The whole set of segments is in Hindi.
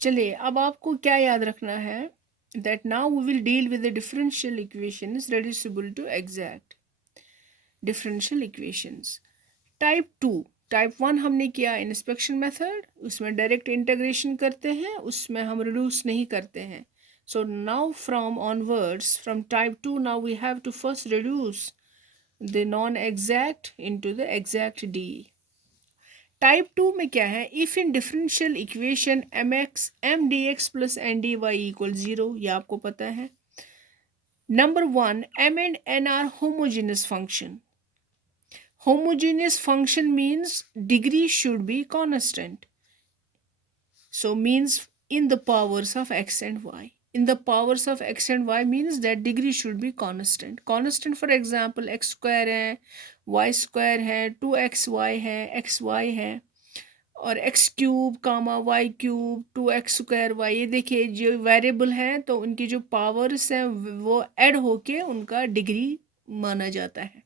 चलिए अब आपको क्या याद रखना है, that now we will deal with the differential equations reducible to exact differential equations. Type two, type one हमने किया इंस्पेक्शन मेथड, उसमें डायरेक्ट इंटीग्रेशन करते हैं, उसमें हम रिड्यूस नहीं करते हैं। So now from onwards from type two now we have to first reduce the non exact into the exact D. Type two में क्या है, if in differential equation M X M d x plus N D Y equal zero, ये आपको पता है। Number one, m and n are homogeneous function. Homogeneous function means degree should be constant. So means in the powers of x and y. In the powers of x and y means that degree should be constant. Constant for example x square है, y square है, 2xy है, xy है, और x cube comma y cube 2x² ये देखिए जो वेरिएबल हैं तो उनकी जो पावर्स हैं वो ऐड होके उनका डिग्री माना जाता है।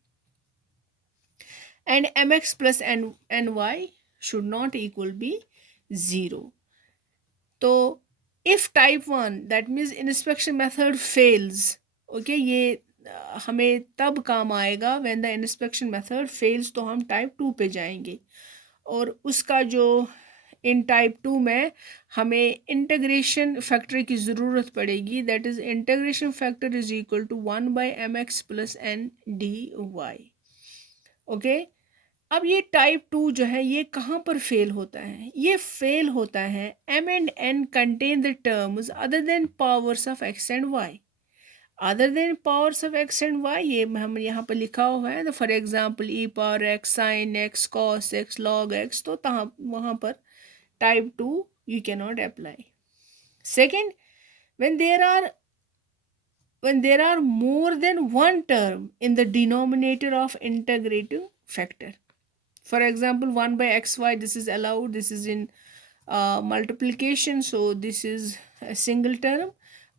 And M X plus N Y should not equal be zero. तो if type one that means inspection method fails, okay, ये हमें तब काम आएगा when the inspection method fails, तो हम टाइप टू पे जाएंगे। और उसका जो इन टाइप टू में हमें इंटीग्रेशन फैक्टर की ज़रूरत पड़ेगी, that is integration factor is equal to 1/mx plus N D Y. Okay, अब ये टाइप टू जो है ये कहाँ पर फेल होता है, ये फेल होता है m and n contain the terms other than powers of x and y। Other than powers of x and y ये हम यहाँ पर लिखा हुआ है, तो for example e power x sine x cos x log x, तो वहाँ पर type 2 you cannot apply. Second, when there are more than one term in the denominator of integrating factor, for example 1/xy, this is allowed, this is in multiplication, so this is a single term.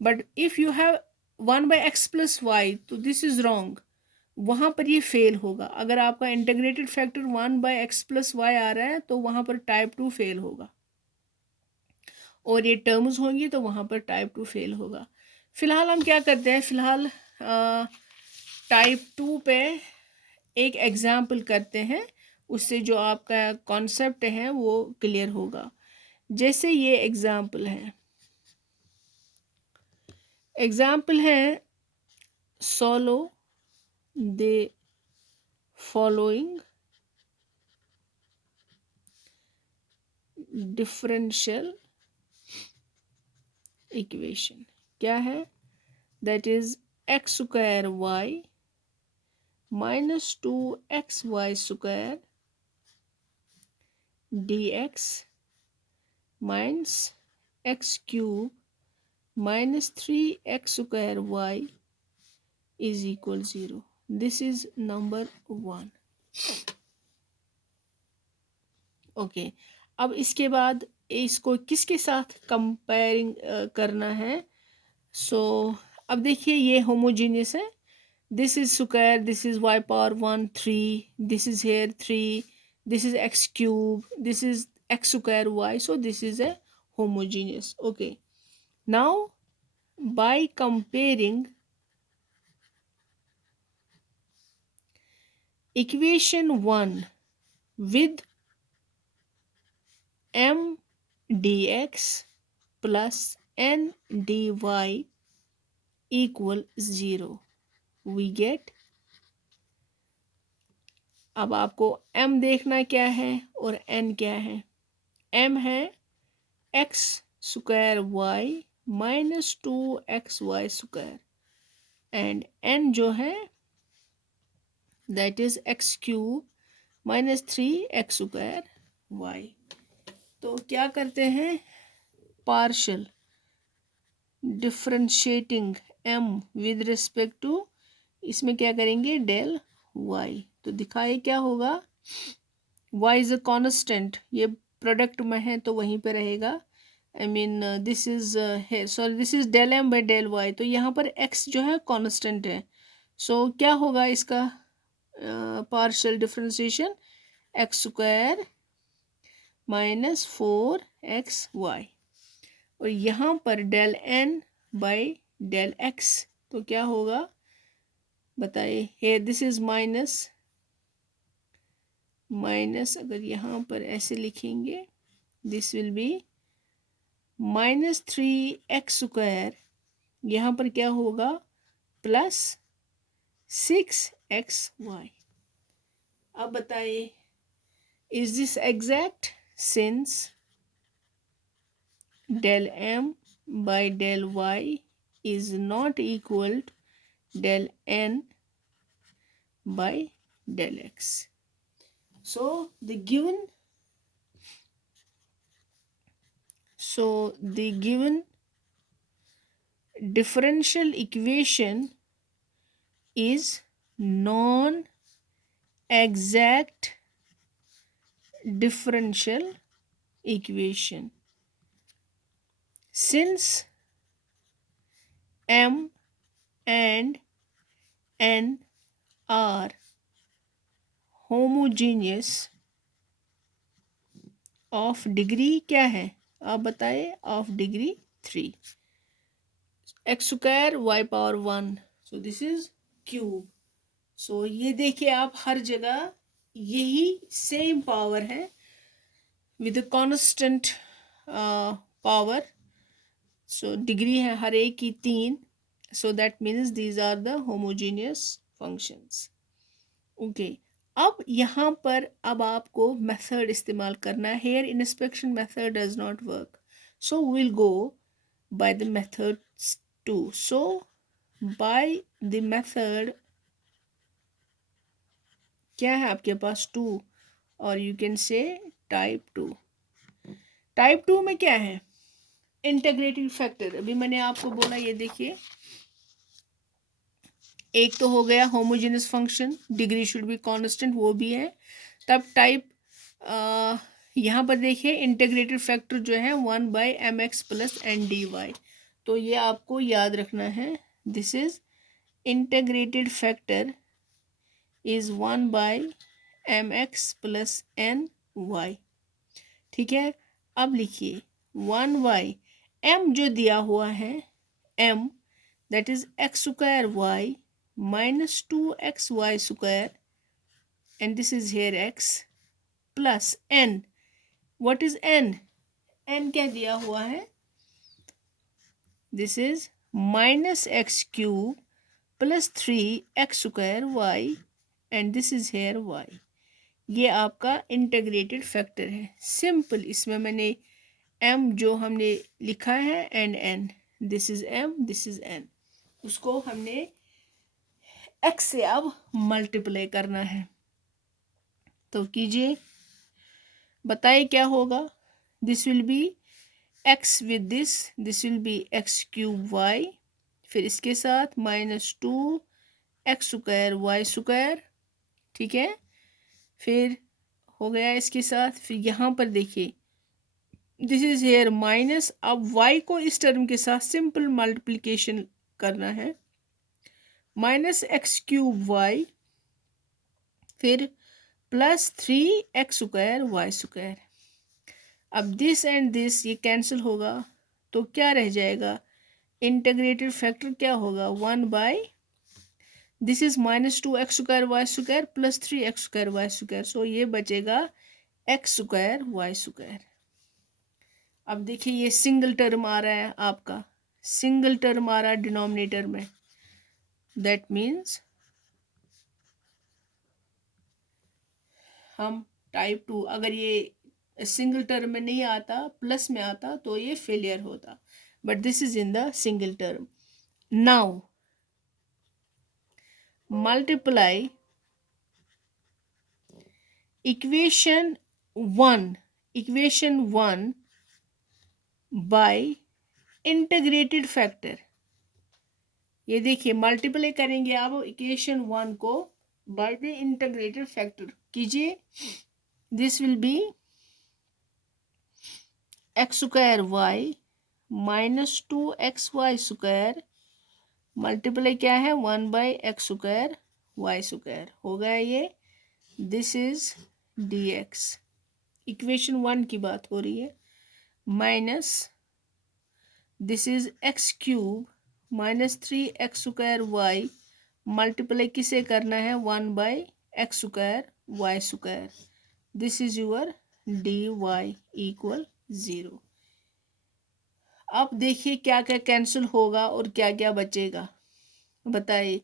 But if you have 1/x plus y, तो this is wrong, वहाँ पर ये फेल होगा। अगर आपका integrated factor 1/x plus y आ रहा है तो वहाँ पर टाइप टू फेल होगा, और ये टर्म्स होंगी तो वहाँ पर टाइप टू फेल होगा। फ़िलहाल हम क्या करते हैं, फ़िलहाल टाइप टू पे एक एग्ज़ाम्पल करते हैं, उससे जो आपका कॉन्सेप्ट है वो क्लियर होगा। जैसे ये एग्ज़ाम्पल है solve the following differential equation. क्या है, that is x square Y minus 2xy² dx minus x cube minus 3x² is equal 0। This is number one. Okay, अब इसके बाद इसको किसके साथ कंपेयरिंग करना है। सो अब देखिए ये होमोजीनियस है, this is square, this is y power 1 3, this is hair 3, this is x cube, this is x² y, so this is a homogeneous. Okay, now by comparing equation 1 with m dx plus n dy equal 0, we get, अब आपको m देखना क्या है और n क्या है। m है x square y minus 2xy² and n जो है that is x cube minus 3x²y। तो क्या करते हैं, partial differentiating m with respect to, इसमें क्या करेंगे डेल y, तो दिखाए क्या होगा, y इज अ कांस्टेंट, ये प्रोडक्ट में है तो वहीं पे रहेगा। I mean this is sorry this is del m by del y, तो यहाँ पर x जो है कांस्टेंट है। सो क्या होगा इसका partial differentiation, x² minus 4xy। और यहाँ पर del N by del X, तो क्या होगा बताइए। Hey this is minus minus, अगर यहाँ पर ऐसे लिखेंगे दिस विल बी -3x², यहाँ पर क्या होगा +6xy। अब बताइए is this exact, since del m by del y is not equal to del n by del x. So the given differential equation is non-exact differential equation. Since m and n are homogeneous of degree क्या है आप बताइए, of degree 3, x² y⁴1, so this is cube. So ये देखिए आप हर जगह यही सेम पावर है with constant power. So degree है हर एक की 3, so that means these are the homogeneous functions. Okay, अब यहाँ पर अब आपको मेथड इस्तेमाल करना है। Here inspection method does not work, so will go by the method 2। So by the method क्या है आपके पास 2, और you can say type 2। Type 2 में क्या है इंटीग्रेटिंग फैक्टर। अभी मैंने आपको बोला ये देखिए, एक तो हो गया homogeneous function, degree should be constant, वो भी है। तब टाइप यहाँ पर देखिए इंटीग्रेटेड फैक्टर जो है 1/mx + n/dy, तो ये आपको याद रखना है। This is integrated factor is 1/mx + ny। ठीक है, अब लिखिए 1y, m जो दिया हुआ है m that is x² minus 2xy², and this is here x plus n. What is n? n क्या दिया हुआ है, this is -x³ + 3x²y, and this is here y. ये आपका इंटीग्रेटेड फैक्टर है, सिंपल। इसमें मैंने m जो हमने लिखा है and n, this is m, this is n, उसको हमने x से अब मल्टीप्लाई करना है। तो कीजिए, बताइए क्या होगा। This will B x with this will B x³y, फिर इसके साथ -2x² ठीक है, फिर हो गया इसके साथ। फिर यहाँ पर देखिए दिस इज हेयर माइनस, अब y को इस टर्म के साथ सिंपल मल्टीप्लिकेशन करना है, -x³y फिर +3x²y²। अब दिस एंड दिस ये कैंसिल होगा, तो क्या रह जाएगा, इंटीग्रेटेड फैक्टर क्या होगा 1/ this is -2x² y² + 3x² y², सो ये बचेगा x²y²। अब देखिए ये सिंगल टर्म आ रहा है, आपका सिंगल टर्म आ रहा है डिनोमिनेटर में, दैट मीन्स हम टाइप 2, अगर ये सिंगल टर्म में नहीं आता प्लस में आता तो ये फेलियर होता, but this is in the single term. Now multiply equation 1 by integrated factor. ये देखिए मल्टीप्लाई करेंगे आप इक्वेशन 1 को बाय द इंटीग्रेटेड फैक्टर, कीजिए। This will be x² minus 2xy² multiply क्या है 1/x²y² हो गया ये, दिस इज dx। इक्वेशन 1 की बात हो रही है, minus this is x cube minus 3x² y multiply किसे करना है 1/x²y². This is your dy equal 0. अब देखिए क्या क्या कैंसिल होगा और क्या क्या बचेगा बताइए.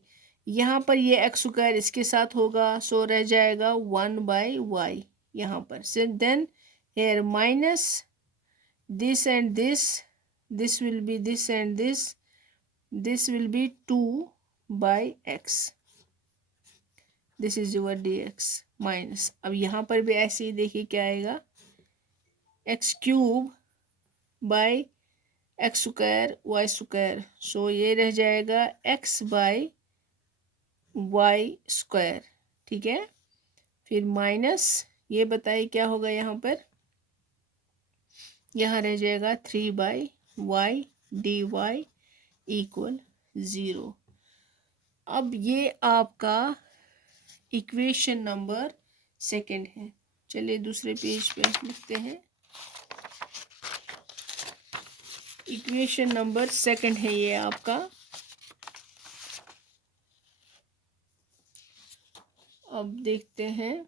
यहाँ पर ये x² इसके साथ होगा, सो रह जाएगा 1/y यहाँ पर से. Then here minus this and this will be this and this will be 2/x. this is your dx minus. अब यहाँ पर भी ऐसे ही देखिए क्या आएगा x³ बाई x²y². सो ये रह जाएगा x/y². ठीक है. फिर माइनस ये बताइए क्या होगा यहाँ पर. यहाँ रह जाएगा 3/y dy इक्वल 0. अब ये आपका इक्वेशन नंबर 2 है. चलिए दूसरे पेज पे लिखते हैं. इक्वेशन नंबर 2 है ये आपका. अब देखते हैं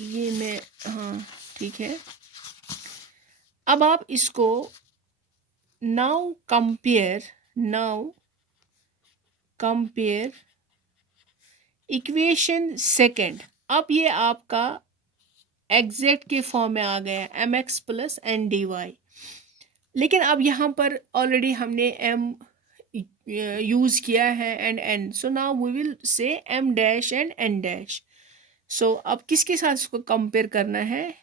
ये मैं हाँ ठीक है. अब आप इसको नाउ कंपेयर इक्वेशन 2. अब ये आपका एग्जैक्ट के फॉर्म में आ गया mx plus N D Y. लेकिन अब यहाँ पर ऑलरेडी हमने m यूज़ किया है and n. So now we will say m dash and n dash. So अब किसके साथ इसको कंपेयर करना है.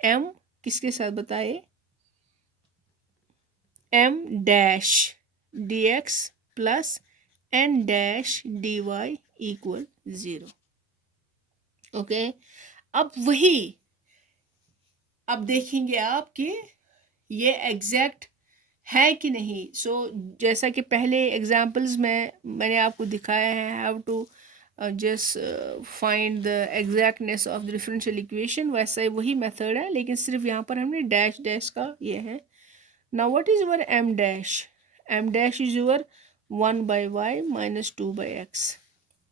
m किसके साथ बताइए. m dash dx plus n dash dy equal 0. Okay. अब वही अब देखेंगे आप कि ये एग्जैक्ट है कि नहीं. सो जैसा कि पहले एग्जांपल्स में मैंने आपको दिखाया है how to just find the exactness of the differential equation, वैसा ही वही मेथड है लेकिन सिर्फ यहाँ पर हमने डैश डैश का ये है. Now what is your m dash. m dash is your 1/y minus 2/x.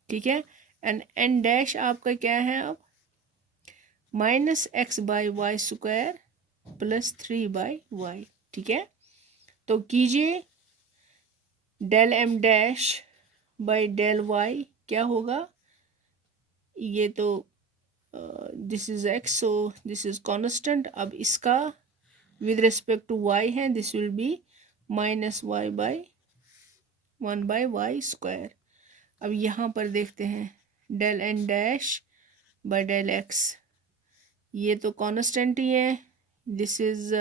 ठीक है. एंड n डैश आपका क्या है अब माइनस x/y² प्लस 3/y. ठीक है. तो कीजिए del m dash by del y क्या होगा. ये तो this is x so this is constant. अब इसका विद रिस्पेक्ट टू y है this will be minus y by 1/y². अब यहाँ पर देखते हैं del n dash by del x. ये तो कांस्टेंट ही है. This is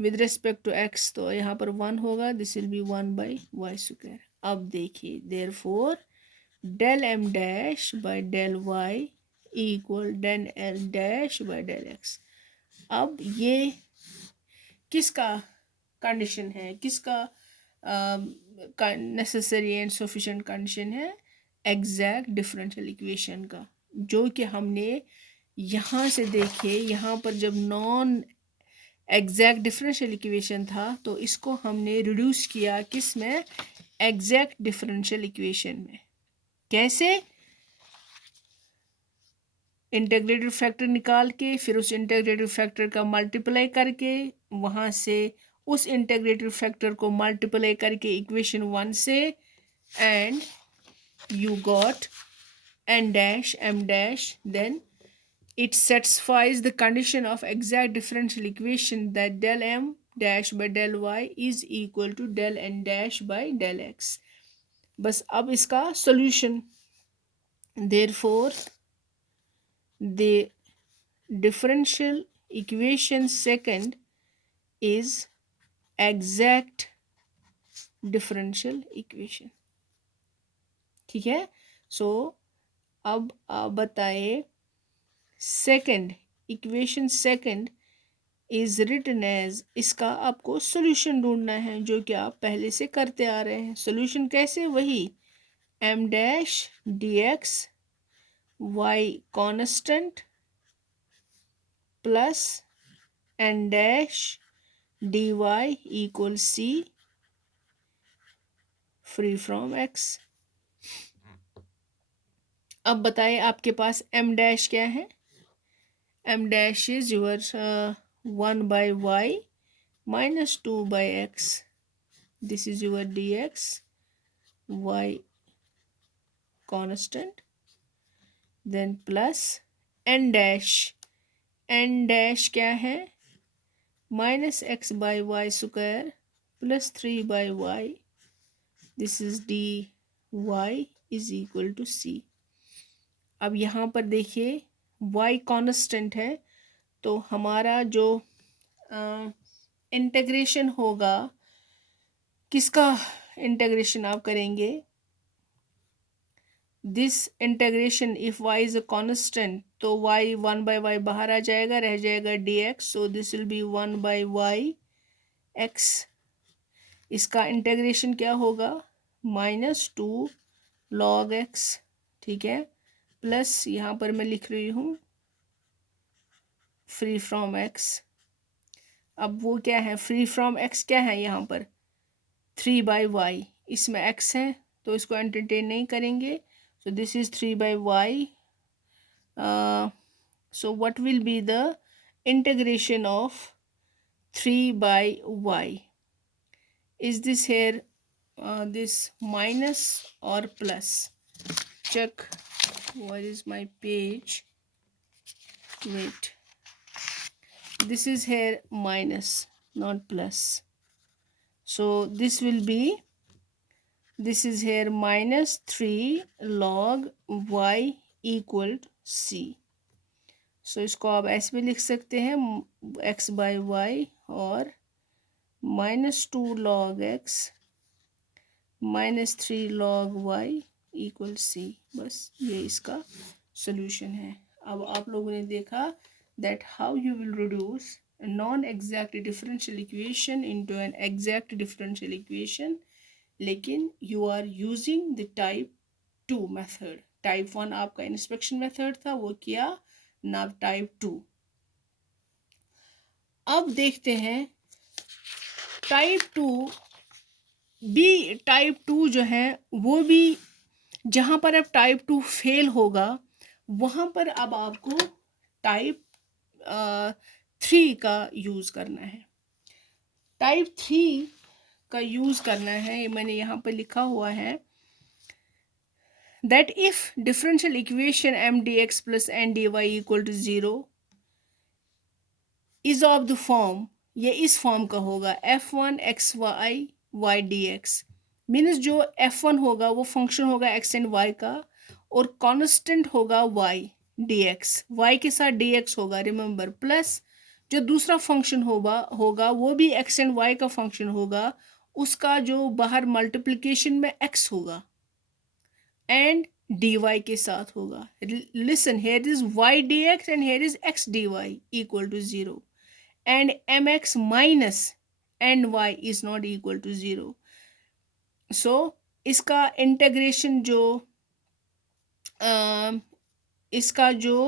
with respect to x तो यहाँ पर 1 होगा. This will be 1/y². अब देखिए therefore del m dash by del y equal del l dash by del x. अब ये किसका कंडीशन है, किसका नेसेसरी एंड सफिशिएंट कंडीशन है. एग्जैक्ट डिफरेंशियल इक्वेशन का, जो कि हमने यहाँ से देखिए यहाँ पर जब नॉन एग्जैक्ट डिफरेंशियल इक्वेशन था तो इसको हमने रिड्यूस किया किस में एग्जैक्ट डिफरेंशियल इक्वेशन में. कैसे. इंटीग्रेटेड फैक्टर निकाल के फिर उस इंटीग्रेटेड फैक्टर का मल्टीप्लाई करके वहाँ से उस इंटीग्रेटेड फैक्टर को मल्टीप्लाई करके इक्वेशन 1 से and you got n dash m dash. Then it satisfies the condition of exact differential equation that del m dash by del y is equal to del n dash by del x. बस अब इसका solution. Therefore the differential equation 2 is exact differential equation. ठीक है. सो अब आप बताइए second equation 2 is written as. इसका आपको सॉल्यूशन ढूंढना है जो कि आप पहले से करते आ रहे हैं. सॉल्यूशन कैसे. वही m dash dx y constant plus n dash dy equals c free from x। अब बताइए आपके पास m डैश क्या है? m dash is your 1 by y minus 2 by x. This is your dx, y constant, then plus n dash क्या है? minus x by y square plus 3 by y. This is dy is equal to c. अब यहाँ पर देखिए y कांस्टेंट है, तो हमारा जो इंटीग्रेशन होगा, किसका इंटीग्रेशन आप करेंगे? This integration if y is a constant, तो y 1 by y बाहर आ जाएगा, रह जाएगा dx, so this will be 1 by y x। इसका इंटीग्रेशन क्या होगा? -2 log x, ठीक है, प्लस यहाँ पर मैं लिख रही हूँ फ्री फ्रॉम x। अब वो क्या है? फ्री फ्रॉम x क्या है यहाँ पर? 3 by y, इसमें x है तो इसको एंटरटेन नहीं करेंगे, so this is 3 by y। So what will be the integration of 3 by y? Is this here this minus or plus? Check what is my page. Wait, this is here minus, not plus, so this will be, this is here minus 3 log y equal to c. so इसको आप ऐसे भी लिख सकते हैं x by y और -2 log x -3 log y equal c। बस ये इसका सोल्यूशन है। अब आप लोगों ने देखा that how you will reduce a non-exact differential equation into an exact differential equation, लेकिन you are using the type 2 method. type 1 आपका inspection method था, वो किया, now type 2। अब देखते हैं टाइप 2 भी। टाइप 2 जो है वो भी, जहाँ पर अब टाइप 2 फेल होगा वहाँ पर अब आपको टाइप 3 का यूज़ करना है। टाइप 3 का यूज़ करना है, ये मैंने यहाँ पर लिखा हुआ है that if differential equation m dx plus n dy equal to 0 is of the form, ये इस फॉर्म का होगा f1 xy y dx, means जो f1 होगा वो फंक्शन होगा x एंड y का और कांस्टेंट होगा y dx, y के साथ dx होगा रिमेंबर, प्लस जो दूसरा फंक्शन होगा वो भी x एंड y का फंक्शन होगा, उसका जो बाहर मल्टीप्लिकेशन में x होगा एंड dy के साथ होगा। Listen, here is y dx and here is x dy equal to 0 and mx minus ny is not equal to 0। so इसका इंटीग्रेशन जो इसका जो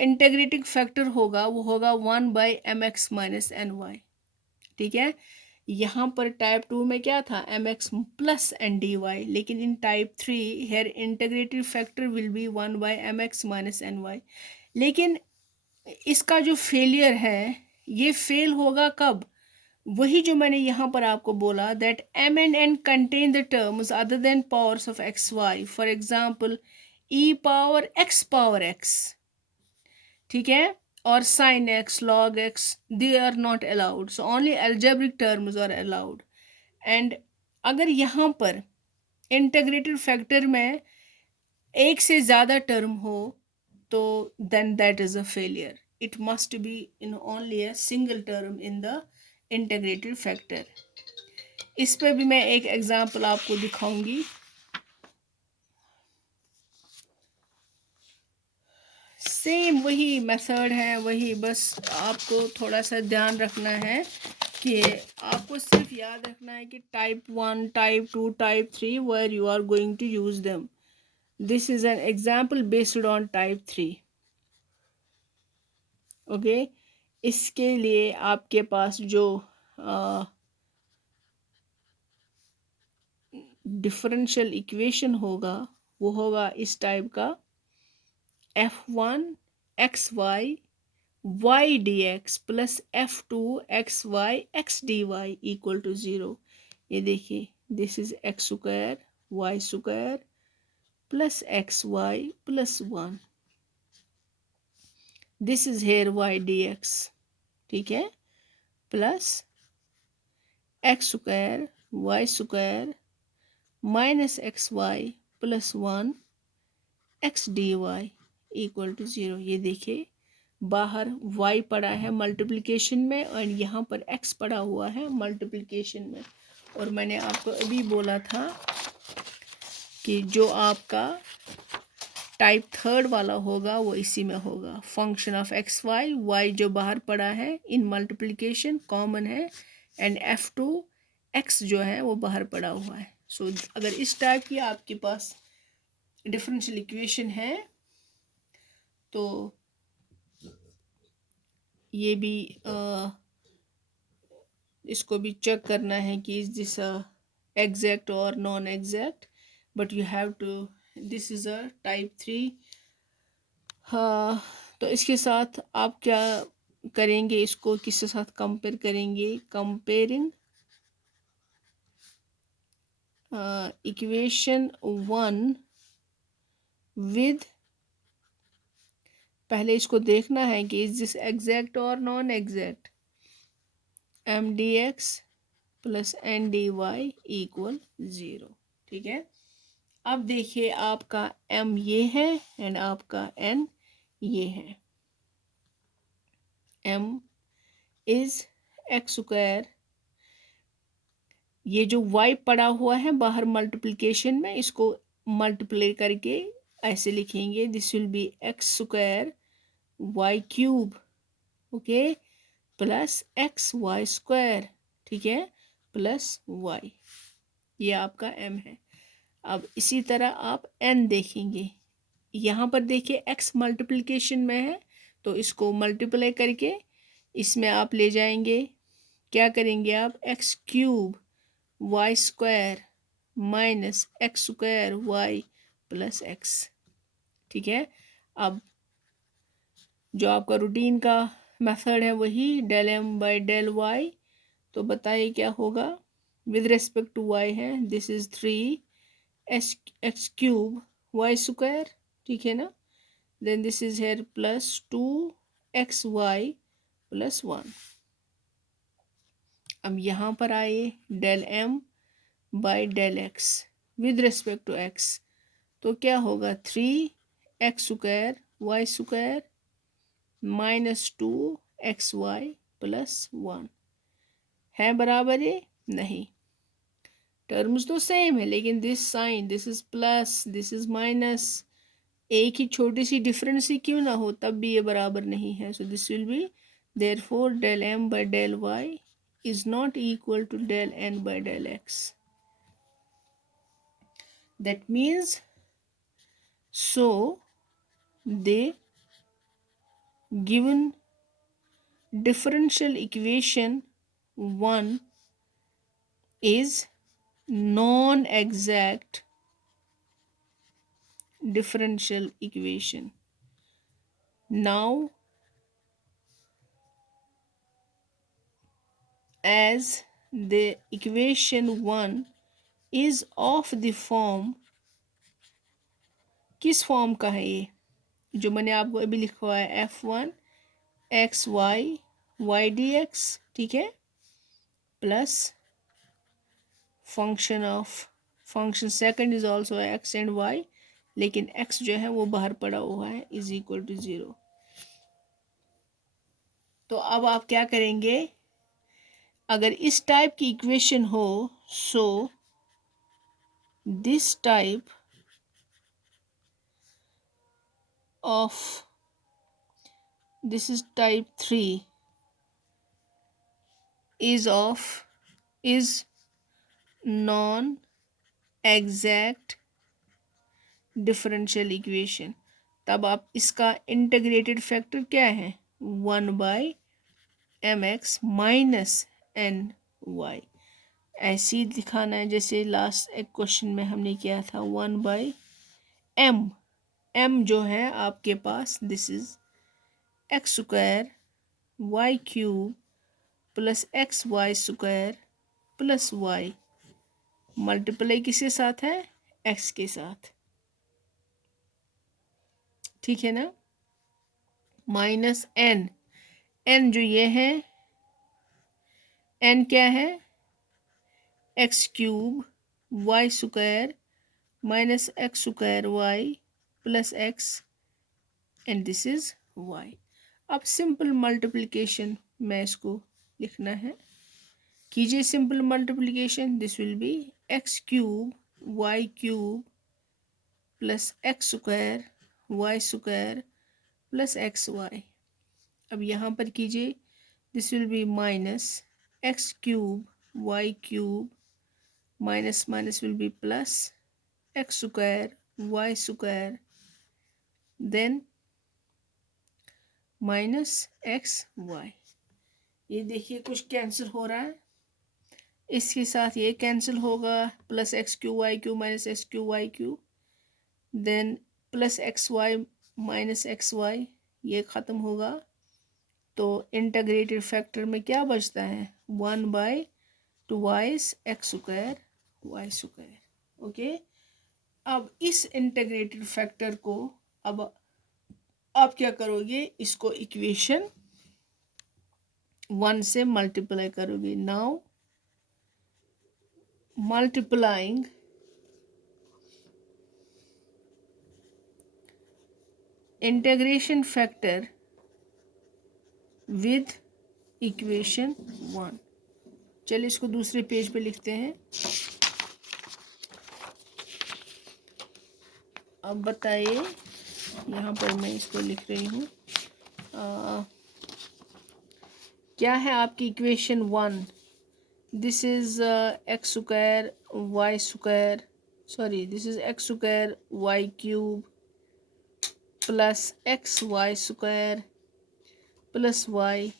इंटीग्रेटिंग फैक्टर होगा वो होगा 1 by mx minus ny, ठीक है। यहाँ पर टाइप 2 में क्या था? mx plus ndy, लेकिन in type 3 here integrative factor will be 1 by mx minus ny। लेकिन इसका जो फेलियर है ये फेल होगा कब? वही जो मैंने यहाँ पर आपको बोला that m and n contain the terms other than powers of xy, for example e power x, ठीक है, और sin x, log x, they are not allowed, so only algebraic terms are allowed। and अगर यहाँ पर इंटीग्रेटेड फैक्टर में एक से ज़्यादा टर्म हो तो then that is a failure, it must be in only a single term in the integrated factor। इस पे भी मैं एक एग्जांपल आपको दिखाऊंगी। सेम वही मेथड है, वही, बस आपको थोड़ा सा ध्यान रखना है कि आपको सिर्फ याद रखना है कि type 1, type 2, type 3 where you are going to use them। this is an example based on type 3, okay। इसके लिए आपके पास जो डिफरेंशियल इक्वेशन होगा वो होगा इस टाइप का, f1 xy y dx plus f2 xy x dy equal to 0। ये देखिए, this is x square Y square plus x Y plus 1, this is here y dx, ठीक है, plus x square Y square minus x Y plus 1 X D Y equal to 0। ये देखिए, बाहर y पड़ा है मल्टीप्लिकेशन में और यहाँ पर x पड़ा हुआ है मल्टीप्लिकेशन में। और मैंने आपको अभी बोला था कि जो आपका टाइप थर्ड वाला होगा वो इसी में होगा, function of X Y, Y जो बाहर पड़ा है इन मल्टीप्लिकेशन कॉमन है, एंड f2 x जो है वो बाहर पड़ा हुआ है। सो अगर इस टाइप की आपके पास डिफरेंशियल इक्वेशन है तो ये भी इसको भी चेक करना है कि इज दिस एग्जैक्ट और non exact, but you have to, this is a type 3। हाँ, तो इसके साथ आप क्या करेंगे, इसको किसके साथ कंपेयर करेंगे, कंपेयरिंग इक्वेशन 1 विद, पहले इसको देखना है कि इज दिस एग्जैक्ट और non exact, m d x plus N D Y equal 0, ठीक है। अब देखिए, आपका m ये है एंड आपका n ये है। m इज एक्स स्क्वायर, ये जो y पड़ा हुआ है बाहर मल्टीप्लिकेशन में, इसको मल्टीप्लाई करके ऐसे लिखेंगे, this will be x square Y cube, okay, plus x Y square, ठीक है, प्लस y, ये आपका m है। अब इसी तरह आप n देखेंगे, यहाँ पर देखिए x मल्टीप्लिकेशन में है तो इसको मल्टीप्लाई करके इसमें आप ले जाएंगे, क्या करेंगे आप, x cube y square minus x square y plus x, ठीक है। अब जो आपका रूटीन का मेथड है वही del m by del y, तो बताइए क्या होगा, विद रिस्पेक्ट टू वाई है, this is 3 x cube y square, ठीक है ना, then this is here plus 2xy plus 1। अब यहाँ पर आए del m by del x with respect to x, तो क्या होगा, 3 x square Y square minus 2 xy plus 1, है बराबर है, नहीं, टर्म्स तो सेम है लेकिन this sign, this is plus this is minus, एक ही छोटी सी डिफरेंस ही क्यों ना हो तब भी ये बराबर नहीं है। So this will be, therefore del m by del y is not equal to del N by del x, that means so the given differential equation 1 is non-exact differential equation. Now as the equation 1 is of the form, किस फॉर्म का है ये, जो मैंने आपको अभी लिखवा है, f1 x Y y d x, ठीक है, plus function of, function second is also x and y, लेकिन x जो है वो बाहर पड़ा हुआ है, इज इक्वल टू 0। तो अब आप क्या करेंगे, अगर इस टाइप की इक्वेशन हो, so this type of, this is type 3 is of, is non exact differential equation, तब आप इसका इंटीग्रेटेड फैक्टर क्या है, 1/2 m x minus n y. ऐसे ही दिखाना है जैसे लास्ट एक क्वेश्चन में हमने किया था, 1/m। m जो है आपके पास, this is x square Y cube plus x Y square plus Y, multiply किसके साथ है, x के साथ, ठीक है ना, माइनस n। n जो ये है, n क्या है, x cube y square minus x square y plus x, and this is y. अब सिंपल मल्टीप्लिकेशन में इसको लिखना है, कीजिए simple multiplication. This will be x cube y cube plus x square Y square plus x y. अब यहाँ पर कीजिए, this will be minus x cube y cube minus minus will be plus x square Y square then minus x y. ये देखिए कुछ कैंसिल हो रहा है, इसके साथ ये कैंसिल होगा, plus x cube y cube minus x cube y cube, then plus x y minus x y, ये ख़त्म होगा। तो इंटीग्रेटेड फैक्टर में क्या बचता है, 1/2 x square Y square. Okay, अब इस इंटीग्रेटेड फैक्टर को अब आप क्या करोगे, इसको इक्वेशन 1 से मल्टीप्लाई करोगे। Now multiplying integration factor with equation 1। चलिए इसको दूसरे पेज पे लिखते हैं। अब बताइए, यहाँ पर मैं इसको लिख रही हूँ, क्या है आपकी equation 1, this is x square Y square, sorry this is x square Y cube plus x Y square plus y,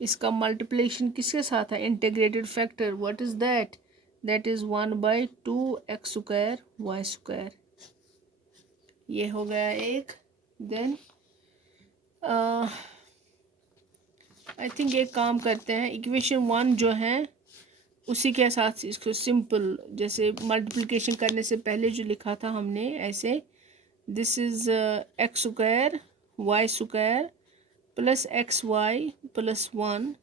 इसका मल्टीप्लिकेशन किसके साथ है, integrated factor, what is that, that is 1/2 x square Y square. ये हो गया एक। देन आई थिंक एक काम करते हैं, इक्वेशन 1 जो है उसी के साथ इसको सिंपल, जैसे मल्टीप्लिकेशन करने से पहले जो लिखा था हमने ऐसे, this is x square Y square plus x Y plus 1,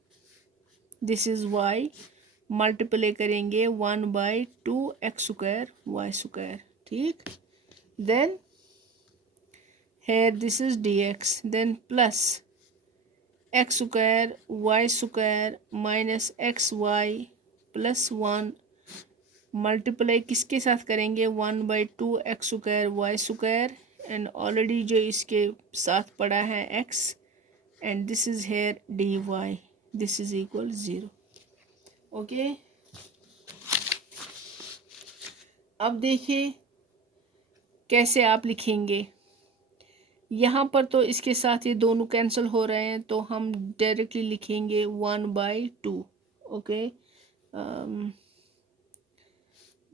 this is y, multiply करेंगे 1/2 एक्स स्क्वायर वाई स्क्वायर, ठीक। Then here this is dx, then plus x square y square minus xy plus 1, multiply किसके साथ करेंगे, 1/2 x square Y square, and already जो इसके साथ पड़ा है x, and this is here dy, this is equal 0। Okay, अब देखिए कैसे आप लिखेंगे। यहाँ पर तो इसके साथ ये दोनों कैंसिल हो रहे हैं, तो हम डायरेक्टली लिखेंगे 1/2। Okay,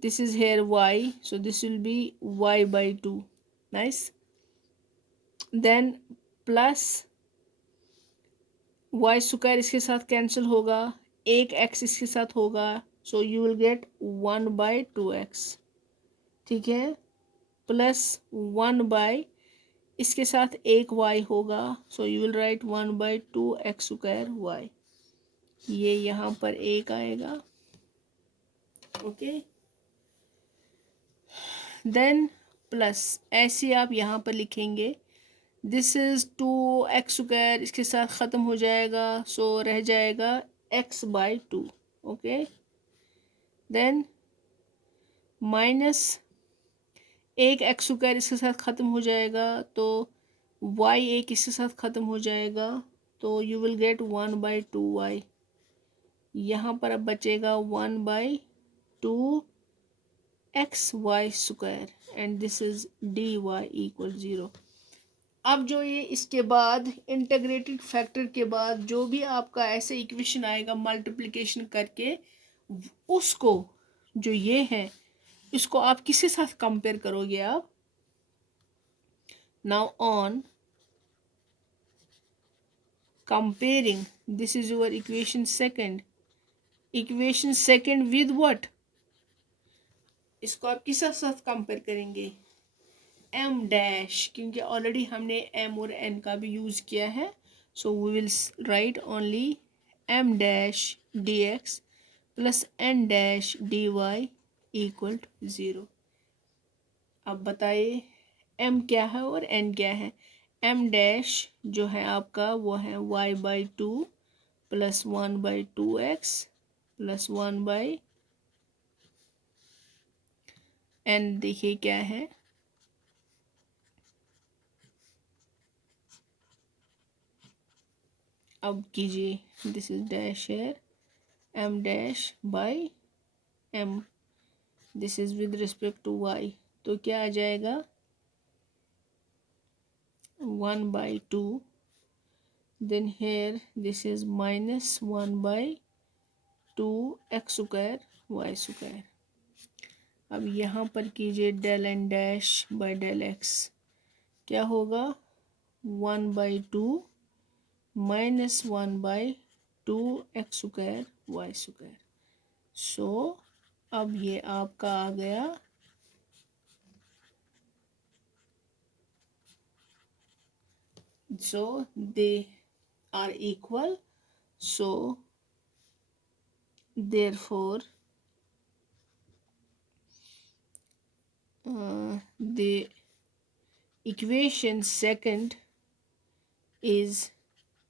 this is here y, so this will be y/2, nice. Then plus y square इसके साथ कैंसिल होगा, एक x इसके साथ होगा, so you will get 1/2x, ठीक है, प्लस 1 इसके साथ एक y होगा, so you will write 1/2 x square y, ये यहाँ पर एक आएगा। ओके, देन प्लस ऐसे आप यहाँ पर लिखेंगे, दिस इज 2x स्क्वायर इसके साथ ख़त्म हो जाएगा, सो रह जाएगा x/2। ओके, देन माइनस एक एक्स स्क्वायर इसके साथ ख़त्म हो जाएगा, तो वाई एक इसके साथ ख़त्म हो जाएगा, तो यू विल गेट 1/2y, यहाँ पर अब बचेगा 1/2 x Y square, and this is dy equal 0। अब जो ये इसके बाद इंटीग्रेटेड फैक्टर के बाद जो भी आपका ऐसे इक्वेशन आएगा मल्टीप्लिकेशन करके, उसको जो ये है इसको आप किसके साथ कंपेयर करोगे आप? Now on comparing, this is your equation second, with what? इसको आप किसके साथ कंपेयर करेंगे? m डैश, क्योंकि ऑलरेडी हमने m और n का भी यूज़ किया है, so we will write only m dash dx plus n dash dy equal to 0। अब बताइए m क्या है और n क्या है? m डैश जो है आपका वो है y/2 plus 1/2x plus 1/, n देखिए क्या है, अब कीजिए, दिस इज डैश है m dash by m, this is with respect to y, तो क्या आ जाएगा 1/2, then here this is minus 1/2 x square y square. अब यहाँ पर कीजिए del N dash by del X, क्या होगा 1/2 minus 1/2 x square Y square. So अब ये आपका आ गया so they are equal, so therefore the equation second is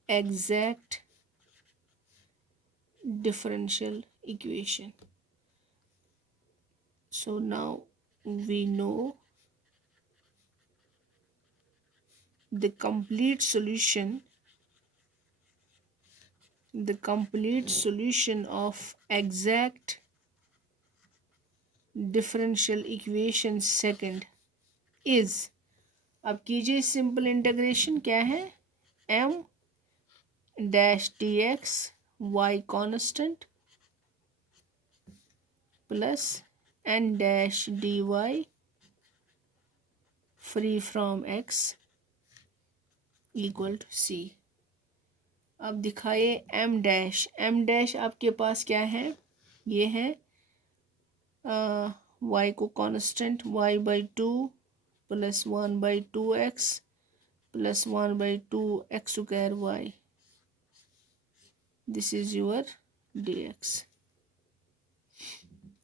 exact differential equation. So now we know the complete solution of exact differential equation second is, अब कीजिए सिंपल इंटीग्रेशन, क्या है m dash dx y constant plus n dash dy free from x equal to c। अब दिखाइए m डैश आपके पास क्या है, ये है y को constant y/2 plus 1/2x plus 1/2 x square y, this is your dx।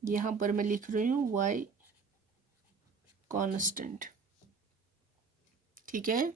यहाँ पर मैं लिख रही हूँ y कांस्टेंट, ठीक है।